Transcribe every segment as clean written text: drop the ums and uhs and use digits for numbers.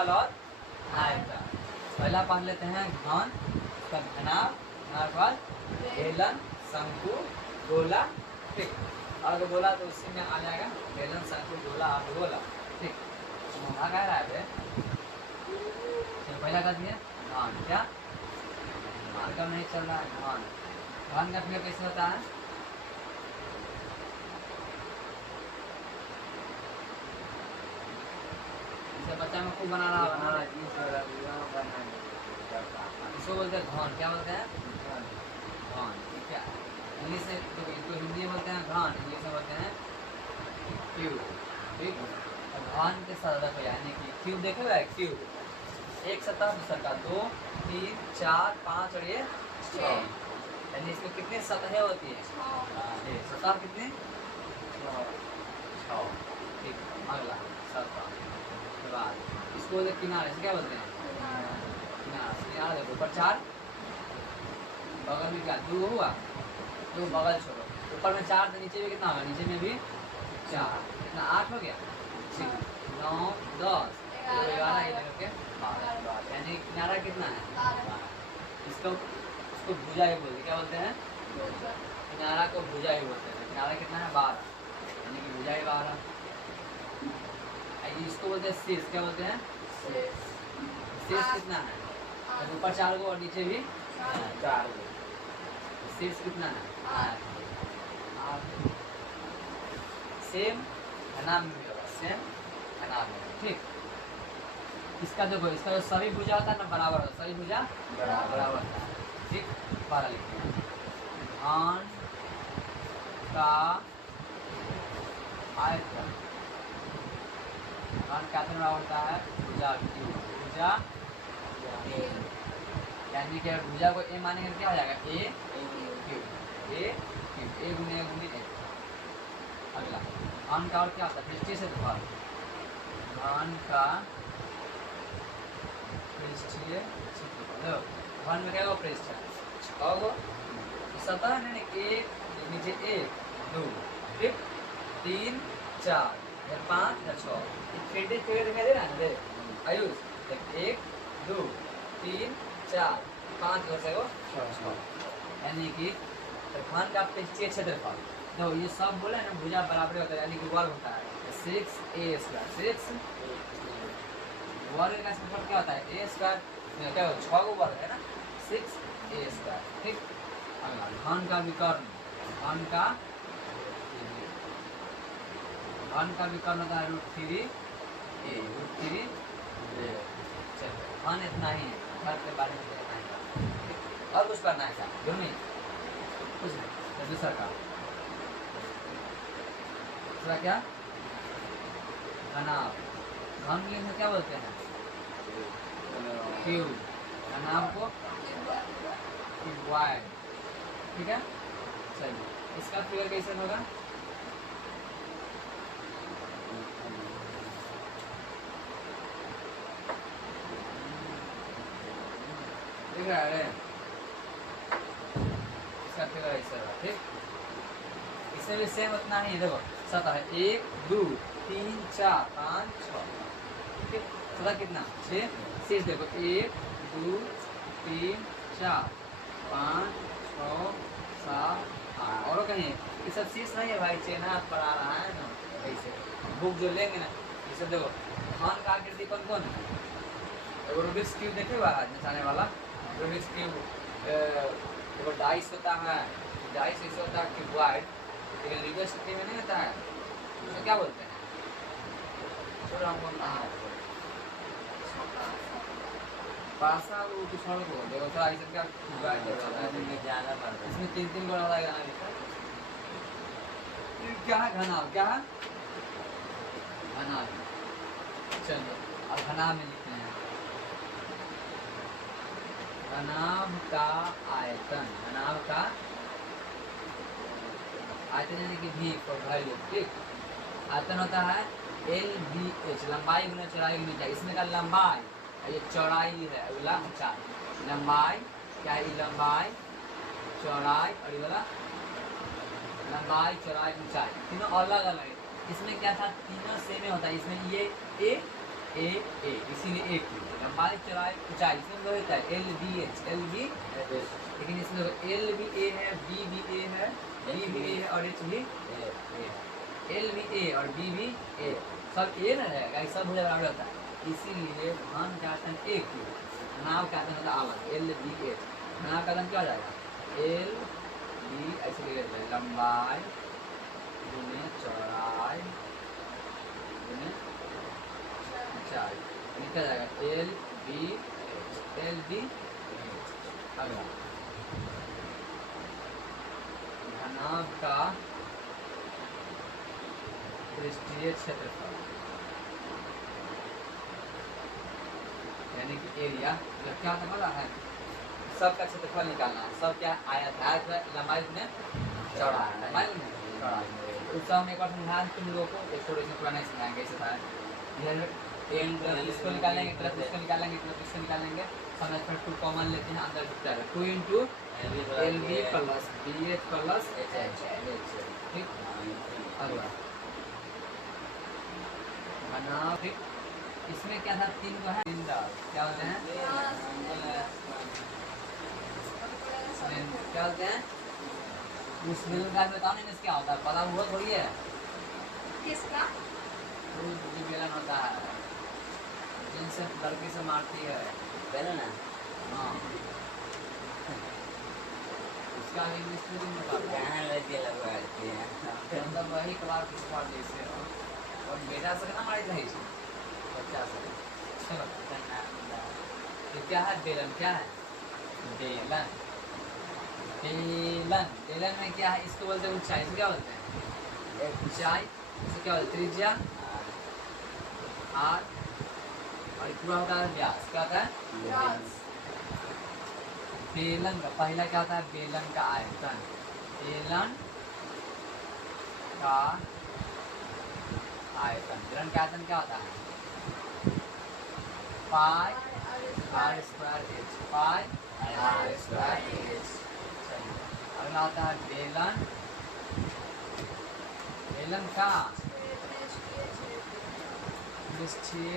क्षेत्रफल और आयतन। पहला पढ़ लेते हैं घन, उसका घनाभ, घनाभ के बाद बेलन, शंकु, गोला, ठीक। और गोला तो उसी में आ जाएगा, बेलन, शंकु, गोला, अर्धगोला, ठीक। आ कह रहा है बे? पहला कर दिया घन, क्या मार्कर नहीं चल रहा है, घन। घन का फिगर कैसे होता है? बच्चा में खूब बना रहा है, इसको बोलते हैं घन। क्या बोलते हैं? घन, ठीक है। इंग्लिश में तो इसको हिंदी में बोलते हैं घन, इंग्लिश में बोलते हैं क्यूब, ठीक। घन के साथ यानी कि क्यूब देखे हुआ है, क्यूब एक सतह दूसर का 2 3 4 5 और ये 6, यानी इसमें कितने सतहें होती है? सतह कितने? 6, ठीक। अगला सतह के बाद इसको बोलते किनारे से, क्या बोलते हैं? किनारा। किनारा देखो ऊपर 4, बगल में क्या 2 हुआ, 2 बगल छोड़ो, ऊपर में 4 तो नीचे में कितना होगा? नीचे में भी 4, कितना 8 हो गया, 9 10 11 के 12, यानी किनारा कितना है? इसको भुजा ही बोलते, क्या बोलते हैं? किनारा को भुजा ही बोलते हैं। किनारा कितना है? 12, यानी कि भुजा ही 12। इसको बोलते हैं शीर्ष, क्या बोलते हैं? शीर्ष कितना है? तो ऊपर 4 को और नीचे भी 4 को, शीर्ष कितना है? 8। सेम घनाभ में भी होगा, सेम घनाभ में, ठीक। इसका देखो, इसका जो सभी भुजा होता है ना बराबर होता है, सभी भुजा बराबर होता है, ठीक। पढ़ा लिखते हैं घन का आयतन, घन का आयतन बराबर होता है भुजा क्यूब, भुजा यानी कि भुजा को ए मानेंगे क्या हो जाएगा? ए क्यूब, ए क्यूब, ए गुने ए। अगला घन का और क्या होता है? पृष्ठीय क्षेत्रफल, घन का पृष्ठीय क्षेत्रफल। घन में क्या होगा? पृष्ठ है 6 गो, सतह है 1 नीचे 1 2 ठीक 3 4 5 6, 3D फिगर दिखाई दे रहा है ना आयुष? 1 2 3 4 5 और 6, यानी कि घन का पृष्ठीय क्षेत्रफल। तो ये सब बोले ना भुजा बराबर होता है, यानी कि वर्ग होता है 6a²। 6 वर्ग का क्षेत्रफल क्या होता है? a² क्या 6 को वर्ग है ना, 6a², ठीक। घन का विकर्ण, घन का विकर्ण होता है √3a, √3a। घन इतना ही है, घर के बारे में देखना है और कुछ करना है क्या? नहीं कुछ नहीं। दूसरा का दूसरा क्या? घनाभ। घन के लिए क्या बोलते हैं? क्यूब। घनाभ को क्यूबॉइड, ठीक है। चलिए इसका फिगर कैसे होगा? देख रहा है इसका फिगर ऐसे होगा, ठीक। इसमें भी सेम उतना ही, देखो सतह है 1 2 3 4 5 6, ठीक। सतह कितना? 6। शीर्ष देखो 1 2 3 4 5 6 7 8, और कहीं ये सब शीर्ष नहीं है भाई, चेना पढ़ा रहा है ना ऐसे बुक जो लेंगे ना ये सब। देखो घन का आकृति कौन कौन है? एगो रूबिक्स क्यूब देखे हुआ है निशाने वाला रूबिक्स क्यूब, एगो डाइस होता है, डाइस ऐसे होता है क्यूबॉइड, लेकिन रूबिक्स क्यूब में नहीं होता है, उसे क्या बोलते हैं? छोड़ो हमको पासा वो कुछ और को देखो थोड़ा ऐसे क्या क्यूबॉइड में ज़्यादा पड़ता है, इसमें 3 गुना लगेगा ना लिखा। क्या है घनाभ? क्या है घनाभ? चलो अब घनाभ में लिखते हैं घनाभ का आयतन। घनाभ का आयतन यानी कि v फॉर वैल्यू, ठीक। आयतन होता है LVH, लंबाई गुना चौड़ाई गुना ऊंचाई। इसमें का लंबाई ये चौड़ाई है, अगला ऊंचाई। लंबाई क्या है? लंबाई चौड़ाई और ये वाला लंबाई चौड़ाई ऊंचाई तीनों अलग अलग है। इसमें क्या था? तीनों सेम होता है। इसमें ये ए, इसीलिए ए क्यू, लंबाई चौड़ाई ऊंचाई इसमें जो होता है L B H, L B, लेकिन इसमें एल भी ए है, बी भी ए है, बी भी ए है और एच भी ए है। एल भी ए और बी भी ए, सब ए ना रहेगा, सब भुजा बराबर होता है। इसीलिए मान का आसन ए क्यू, नाव का आसन होता है आवन, एल बी ए, नाव का आसन क्या हो जाएगा एल बी, ऐसे लिख लेते हैं लंबाई गुने चौड़ाई गुने ऊंचाई, निकल जाएगा L B H, L B H. अगला घनाभ का पृष्ठीय क्षेत्रफल यानी कि एरिया, मतलब क्या होता पता है, सबका क्षेत्रफल निकालना है, सब क्या आया था लंबाई में चौड़ा है, लंबाई में चौड़ा। उसका हम एक बार समझा तुम लोगों को, एक थोड़े से पुराना समझाएंगे कैसे था, इसको निकालेंगे, तरफ इसको निकालेंगे, तरफ इसको निकालेंगे, समझ पर 2 कॉमन लेते हैं, अंदर जुड़ता है 2 into L B plus B H plus H H, ठीक। अगला घनाभ, इसमें क्या था 3 को है, क्या होते हैं, क्या होते हैं, उस बेलन का बताओ नहीं क्या होता है, पता हुआ थोड़ी है किसका, जो बेलन होता है जिनसे लड़की से मारती है बेलन है, हाँ उसका इंग्लिश में नहीं बता, कहाँ लगे लगवाती है, मतलब वही कला किस बात जैसे हो, और बेटा से ना मारी रही थी बच्चा से। चलो ये क्या है बेलन, क्या है बेलन, बेलन, बेलन में क्या है, इसको बोलते हैं ऊंचाई, इसको क्या बोलते हैं ऊंचाई, इसको क्या बोलते हैं त्रिज्या आर, और पूरा होता है व्यास, क्या होता है बेलन का पहला क्या होता है, बेलन का आयतन, बेलन का आयतन, बेलन का आयतन क्या होता है pi are square h, pi are square h. अगला आता है बेलन, बेलन का पृष्ठीय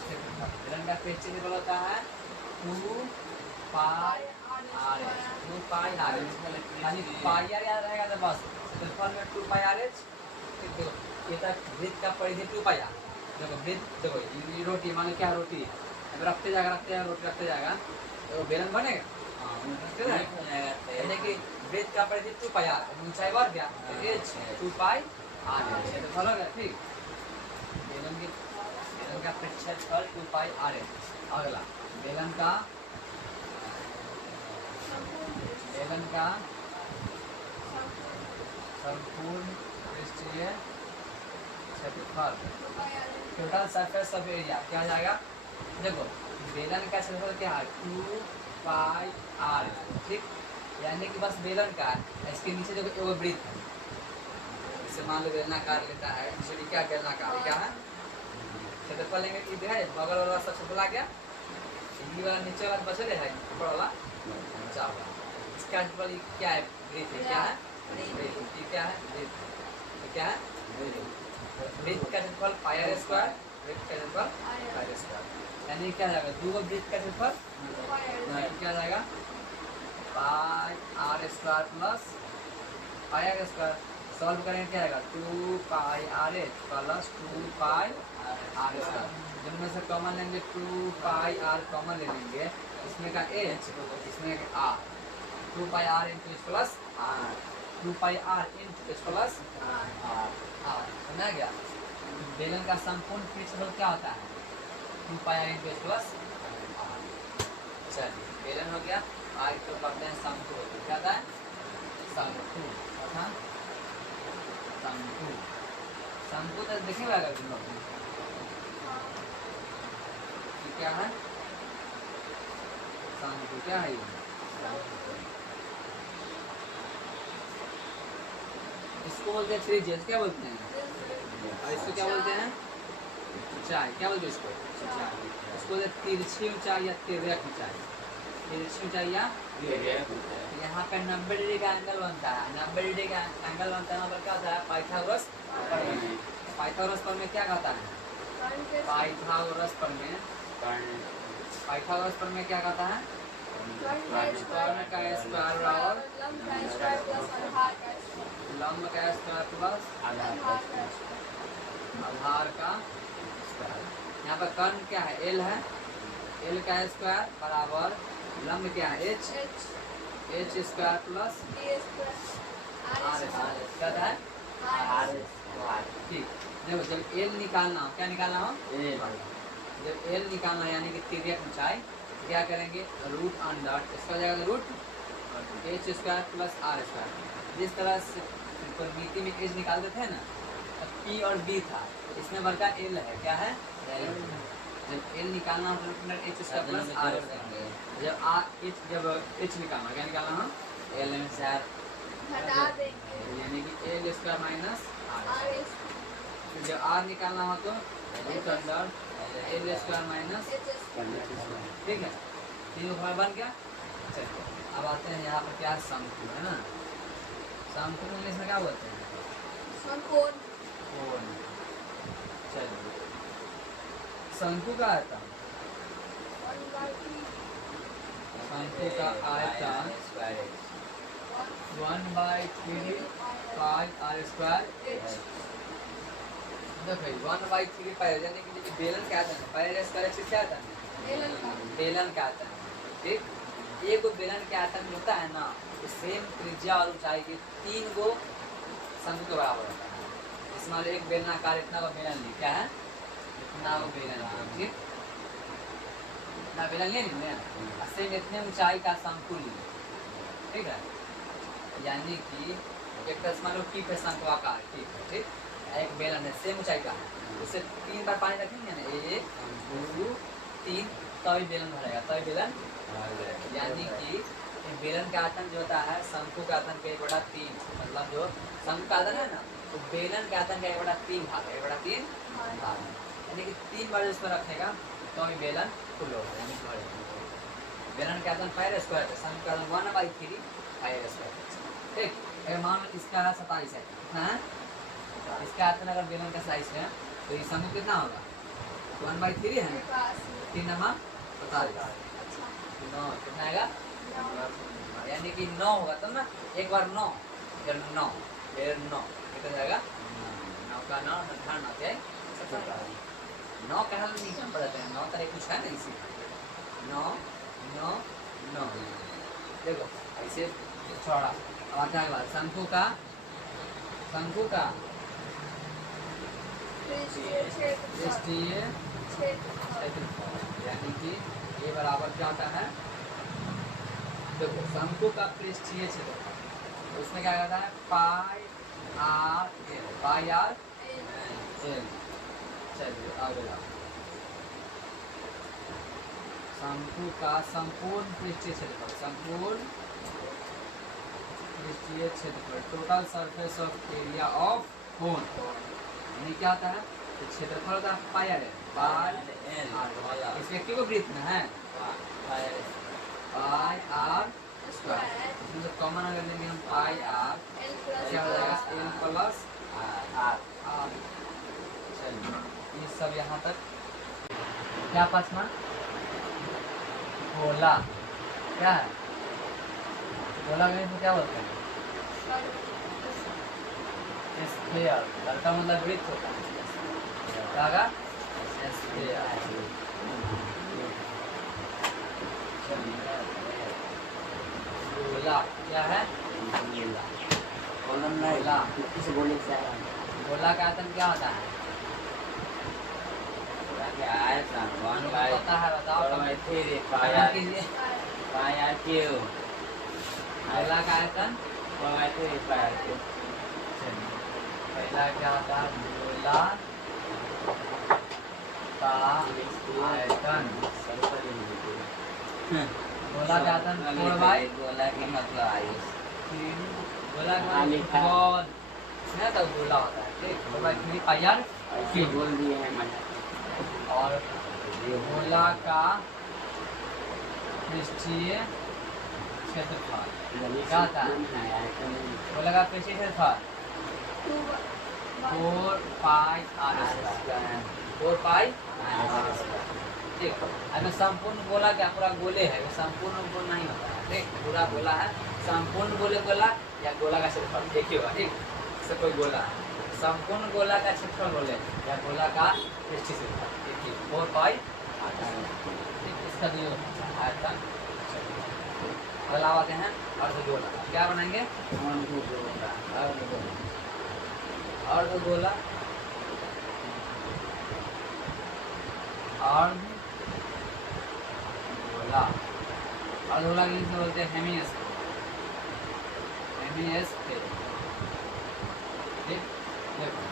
क्षेत्रफल, बेलन का पृष्ठीय क्षेत्रफल होता है 2 pi r H, 2 pi r H, यानी पाई आर याद रहेगा तो बस क्षेत्रफल में 2 पाई आर एच। देखो ये तक वृत्त का परिधि 2 पाई आर, देखो वृत्त, देखो ये रोटी, मान लो क्या रोटी है, अब रखते जाएगा रोटी रखते जाएगा तो बेलन बनेगा, यानी कि वृत्त का परिधि 2 पाई आर, ऊंचाई बढ़ गया तो एच 2 पाई आर एच, तो फल हो गया ठीक। बेलन का क्षेत्रफल 2 पाई आर एच। अगला बेलन का संपूर्ण पृष्ठीय क्षेत्रफल, टोटल सरफेस ऑफ एरिया क्या हो जाएगा, देखो बेलन का क्षेत्रफल क्या है 2 पाई आर, ठीक, यानी कि बस बेलन का है, इसके नीचे देखो एगो वृत्त है, जैसे मान लो बेलनाकार लेता है, जैसे क्या बेलनाकार क्या है, क्षेत्रफल लेंगे कि है बगल वाला सब क्षेत्रफल आ गया, ये वाला नीचे वाला बचल है ऊपर वाला नीचा वाला, इसका क्षेत्रफल क्या है वृत्त है, क्या है वृत्त, ये क्या है वृत्त, ये क्या है वृत्त का क्षेत्रफल पाई आर स्क्वायर, वृत्त का क्षेत्रफल पाई आर स्क्वायर, यानी क्या जाएगा 2 वृत्त का क्षेत्रफल क्या जाएगा pi are square plus pi are square, solve करेंगे क्या आएगा 2 pi r h plus 2 pi are square, जिनमें से कॉमन लेंगे 2 पाई आर कॉमन ले लेंगे, इसमें का एच इसमें का R, 2 pi are into H plus R, 2 pi are into H plus R, समझा गया। बेलन का संपूर्ण क्षेत्रफल क्या होता है 2 pi are into H plus are. चलिए बेलन हो गया, आगे तो करते हैं शंकु, क्या होता है शंकु, अच्छा शंकु, शंकु तो देखेगा अगर तुम लोग क्या है शंकु, क्या है इसको बोलते हैं 3 जेस, क्या बोलते हैं, और इसको क्या बोलते हैं ऊंचाई, क्या बोलते हैं इसको ऊंचाई, इसको बोलते हैं तिरछी ऊंचाई या तिर्यक ऊंचाई, तिरछी ऊंचाई या यहाँ पे 90 डिग्री का एंगल बनता है, 90 डिग्री का एंगल बनता है, वहाँ पर क्या होता है पाइथागोरस, पाइथागोरस पर में क्या कहता है पाइथागोरस प्रमेय क्या कहता है? कर्ण का स्क्वायर बराबर लंब का स्क्वायर प्लस आधार का स्क्वायर। लंब का स्क्वायर प्लस आधार का स्क्वायर। आधार का स्क्वायर। यहाँ पर कर्ण क्या है? एल है। एल का स्क्वायर बराबर लंब क्या है? H square plus D square R square. क्या है? ठीक। देखो जब एल निकालना हो, क्या निकालना हो? जब एल निकालना है यानी कि तिर्यक ऊंचाई, क्या करेंगे? रूट अंडर इसका हो जाएगा root H square plus R square. जिस तरह से त्रिकोणमिति में एच निकालते थे ना, पी और बी था, इसमें बड़का एल है। क्या है? जब एल निकालना हो root under H square plus R square. जब एच निकालना, क्या निकालना हो? एल में से आर हटा देंगे यानी कि L square minus R. R जब आर निकालना हो तो root under L square minus. H square. ठीक है, तीनों फॉर्मूला बन गया। चलिए अब आते हैं यहाँ पर क्या? शंकु है ना। शंकु इंग्लिश में क्या बोलते हैं? समकोण। कोण। चलिए शंकु का आयतन, शंकु का आयतन 1/3 पाई आर स्क्वायर। देखो 1/3 पाई यानी कि बेलन क्या आता है? पाई आर स्क्वायर एक्सिस क्या आता है? बेलन का आता है। ठीक, एक बेलन के आयतन में होता है ना, तो सेम त्रिज्या और ऊंचाई के 3 गो शंकु के बराबर होता है। इसमें एक बेलनाकार इतना को बेलन ली, क्या है? इतना को बेलन ली। ठीक, इतना बेलन ले ली, सेम इतने ऊंचाई का शंकु ली। ठीक है, यानी कि एक मान लो टिप है शंक्वाकार टिप है। ठीक, एक बेलन है सेम ऊंचाई का है, उससे 3 बार पानी रखेंगे ना, 1 2 3, तभी बेलन भरेगा, तभी बेलन। यानी कि बेलन का आयतन जो होता है शंकु का आयतन का 1/3, मतलब जो शंकु का आयतन है ना, तो बेलन का आयतन का 1/3 भाग है, 1/3 भाग। यानी कि 3 बार उसमें रखेगा तो ही बेलन फुल होगा, यानी भरेगा। बेलन का आयतन पाई स्क्वायर है, शंकु का आयतन 1/3 पाई स्क्वायर। ठीक, अगर मान लो इसका है 27 है, कितना है? इसका आयतन अगर बेलन का साइज है तो ये शंकु कितना होगा? 1/3 है ना, 3 नमा 27, 9 कितना आएगा? यानी कि 9 होगा तब ना, एक बार 9 फिर 9 फिर 9 कितना जाएगा? 9 का 9 धन आ जाए 9 का हल नहीं पता है, 9 तरह कुछ है ना इसी 9 9 9। देखो ऐसे छोड़ा। अब आता है बात शंकु का पृष्ठीय क्षेत्रफल, यानी कि ये बराबर क्या होता है? देखो शंकु का पृष्ठीय क्षेत्रफल, तो उसमें क्या कहता है? Pi R L. चलिए आगे जाओ। शंकु का संपूर्ण पृष्ठीय क्षेत्रफल, total surface of area of cone, यानी क्या होता है? तो क्षेत्रफल होता है पाई आर एल। इसके क्यों वृत्त में है? पाई आर स्क्वायर, इसमें कॉमन अगर लेंगे हम पाई आर, क्या हो जाएगा? L plus are. चलिए ये सब यहाँ तक। क्या पांचवा? गोला। क्या है गोला? में क्या बोलते हैं? स्फीयर। लड़का मतलब वृत्त होता है, क्या होगा? स्फीयर। गोला क्या है? गोला का आयतन क्या होता है? पता है, बताओ। कीजिए। गोला का आयतन पहला क्या होता है? गोला का आयतन, गोला का आयतन 4/3। गोला की मतलब आयुष गोला का बॉल है तो गोला होता है। ठीक, 4/3 पाई आर ऐसे बोल दिए हैं मैंने। और गोला का पृष्ठीय क्षेत्रफल क्या होता है? गोला का पृष्ठीय क्षेत्रफल 4 पाई आर स्क्वायर। 4 पाई ठीक। अगर संपूर्ण गोला क्या पूरा गोले है, वो संपूर्ण गोल नहीं होता है ठीक। पूरा गोला है, संपूर्ण गोला या गोला का क्षेत्रफल एक ही होगा ठीक। इससे कोई गोला है, संपूर्ण गोला का क्षेत्रफल बोले या गोला का पृष्ठीय क्षेत्रफल ठीक। 4 पाई ठीक। इसका जो आयतन। अगला आते हैं अर्धगोला। क्या बनाएंगे? अर्धगोला। अर्धगोला अर्धगोला के इंग्लिश में बोलते हैं हेमिस्फीयर। हेमिस्फीयर ठीक। देखो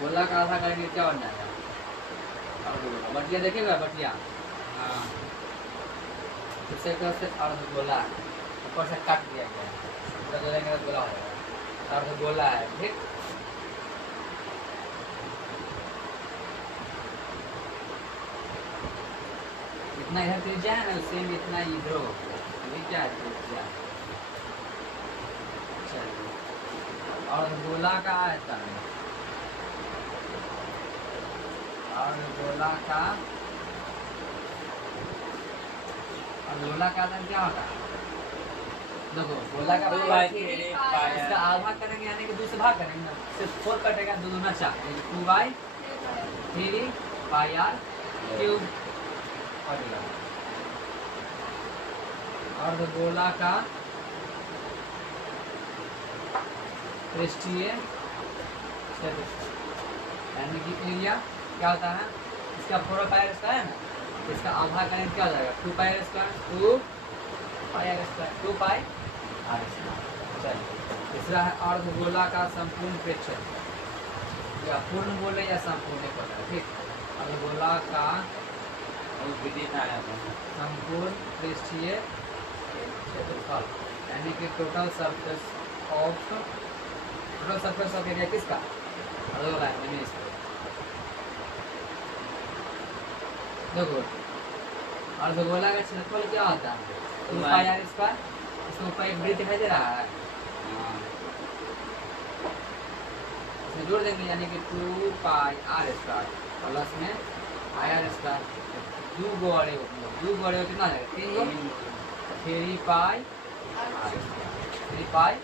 गोला का आधा करेंगे क्या बन जाएगा? अर्धगोला। बटिया देखिएगा, बटिया हाँ, इससे क्या से अर्धगोला ऊपर से काट दिया गया है, पूरा गोला का गोला हो जाएगा, अर्धगोला है ठीक। इतना इधर त्रिज्या है ना, सेम इतना इधर हो गया। ये क्या है त्रिज्या? चलिए अर्धगोला का आयतन, अर्धगोला का अर्धगोला का आयतन क्या होगा? देखो गोला का इसका आधा करेंगे यानी कि 2 से भाग करेंगे ना, सिर्फ 4 कटेगा, 2 दूना 4, 2/3 पाई r क्यूब। अर्धगोला का पृष्ठीय क्षेत्रफल यानी कि एरिया क्या होता है? इसका 4 पाई r स्क्वायर है ना, इसका आधा करेंगे क्या हो जाएगा? 2 पाई r स्क्वायर, 2 पाई r स्क्वायर, 2 पाई r स्क्वायर। चलिए तीसरा है अर्धगोला का संपूर्ण क्षेत्रफल, या पूर्ण बोले या संपूर्ण एक होता है ठीक। अर्धगोला का संपूर्ण पृष्ठीय क्षेत्रफल यानी कि टोटल सरफेस ऑफ एरिया किसका? अर्धगोला है हेमिस्फीयर। देखो अर्धगोला का क्षेत्रफल क्या होता है? 2 पाई r स्क्वायर। इसके ऊपर एक वृत्त दिखाई दे रहा है, इसमें जोड़ देंगे यानी कि 2 पाई r स्क्वायर प्लस में पाई r स्क्वायर। 2 गोड़े कितना आ जाएगा? 3 गो 3 पाई r स्क्वायर, 3 पाई